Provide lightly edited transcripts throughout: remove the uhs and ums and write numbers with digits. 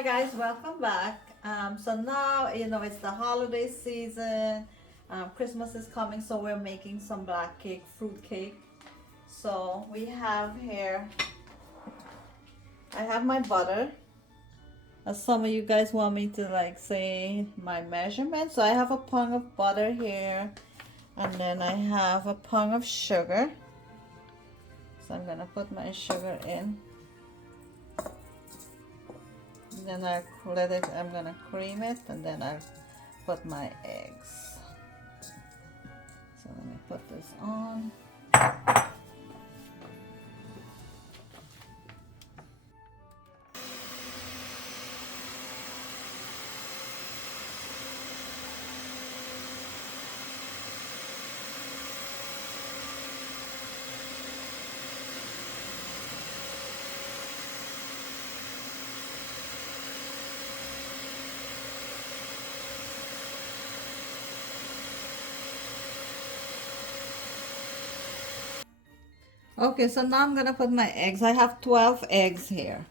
Hi guys, welcome back. So now it's the holiday season. Christmas is coming, so we're making some black cake, fruit cake. So we have here, I have my butter. As some of you guys want me to say my measurement. So I have a pound of butter here, and then I have a pound of sugar. So I'm gonna put my sugar in. Then I'm gonna cream it, and then I'll put my eggs. So let me put this on. Okay, so now I'm gonna put my eggs. I have 12 eggs here.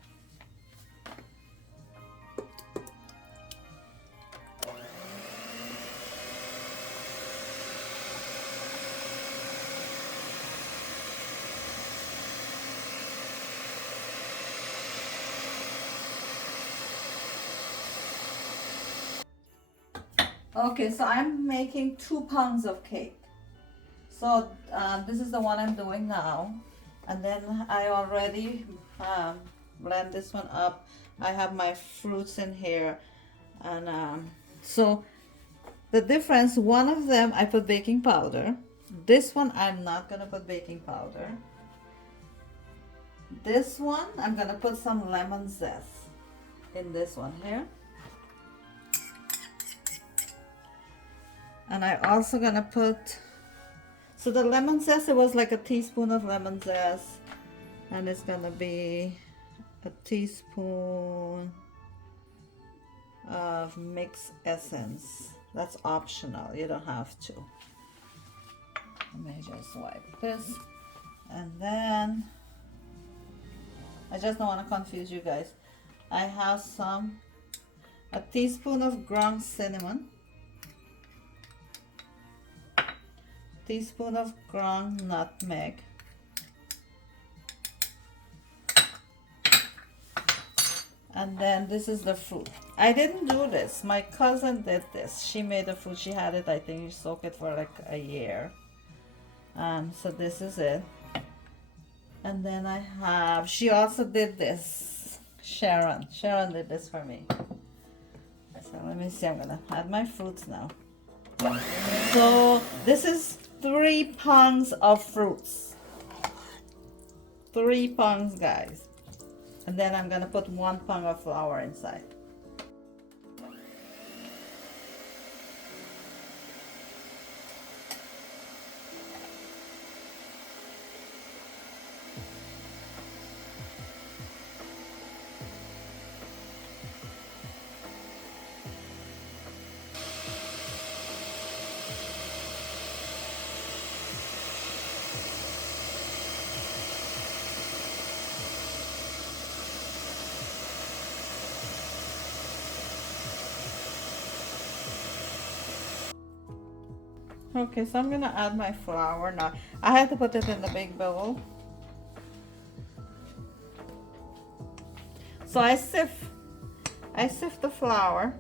Okay, so I'm making 2 pounds of cake. So this is the one I'm doing now. And then I already blend this one up. I have my fruits in here. And so the difference, one of them I put baking powder. This one I'm not gonna put baking powder. This one I'm gonna put some lemon zest in this one here. And I also gonna put, so the lemon zest, it was like a teaspoon of lemon zest, and it's gonna be a teaspoon of mixed essence. That's optional, you don't have to. Let me just wipe this. And then, I just don't want to confuse you guys. I have a teaspoon of ground cinnamon, teaspoon of ground nutmeg, and then this is the fruit. I didn't do this. My cousin did this. She made the fruit. She had it, I think, she soaked it for like a year. So this is it. And then she also did this. Sharon did this for me. So let me see, I'm gonna add my fruits now. So this is 3 pounds of fruits. 3 pounds, guys. And then I'm gonna put 1 pound of flour inside. Okay, so I'm gonna add my flour now. I had to put it in the big bowl. So I sift the flour.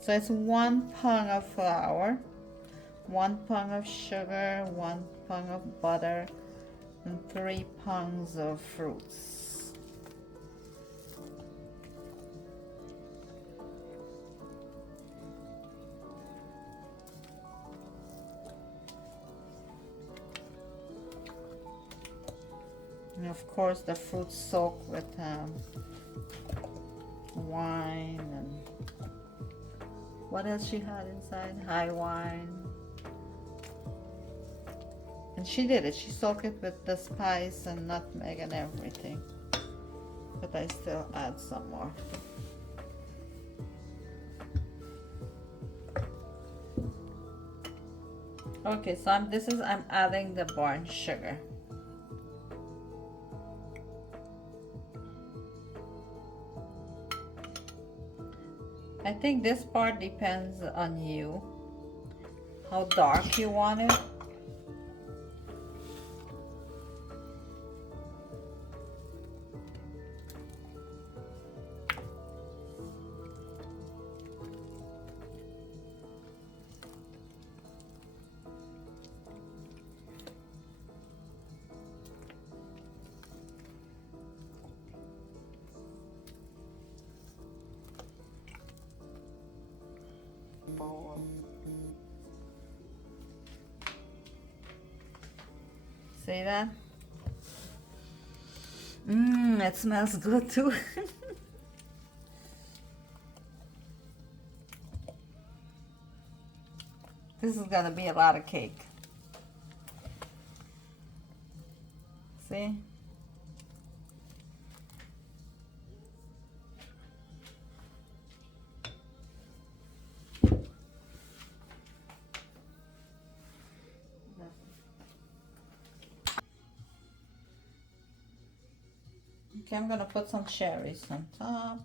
So it's 1 pound of flour, 1 pound of sugar, 1 pound of butter, and 3 pounds of fruits. And of course the fruits soak with wine and what else she had inside? High wine. And she did it. She soaked it with the spice and nutmeg and everything. but I still add some more. Okay, so I'm adding the burnt sugar. I think this part depends on you, how dark you want it. See that? It smells good too. This is gonna be a lot of cake. See? Okay, I'm gonna put some cherries on top.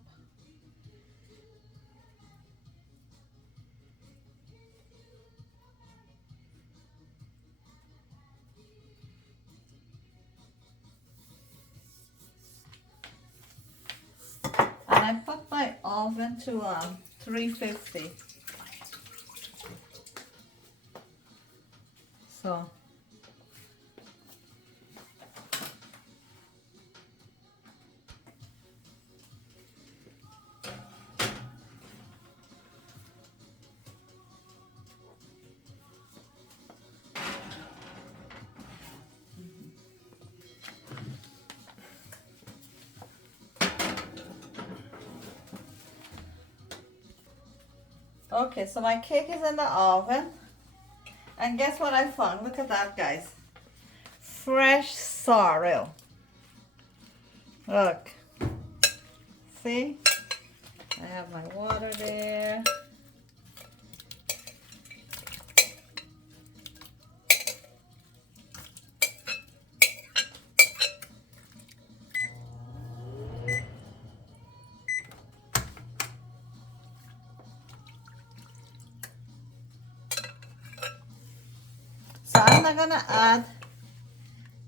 And I put my oven to 350. So okay, so my cake is in the oven. And guess what I found? Look at that, guys. Fresh sorrel. Look. See? I have my water there. So I'm not gonna add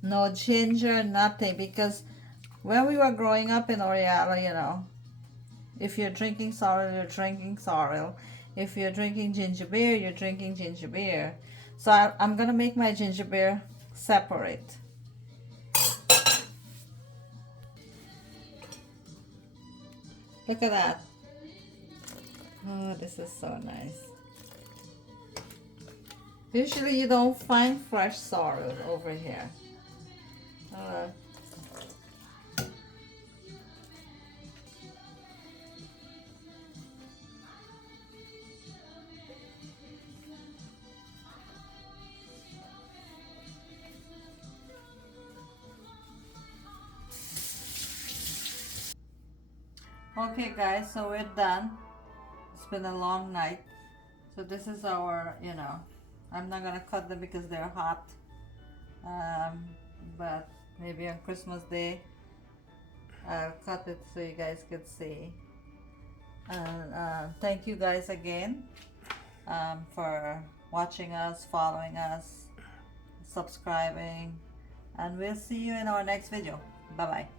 no ginger, nothing, because when we were growing up in Oriala, you know, if you're drinking sorrel, you're drinking sorrel. If you're drinking ginger beer, you're drinking ginger beer. So I'm gonna make my ginger beer separate. Look at that. Oh, this is so nice. Usually you don't find fresh sorrel over here. Okay guys, so we're done. It's been a long night. So this is our, you know, I'm not gonna cut them because they're hot. But maybe on Christmas Day I'll cut it so you guys could see. And thank you guys again for watching us, following us, subscribing, and we'll see you in our next video. Bye bye.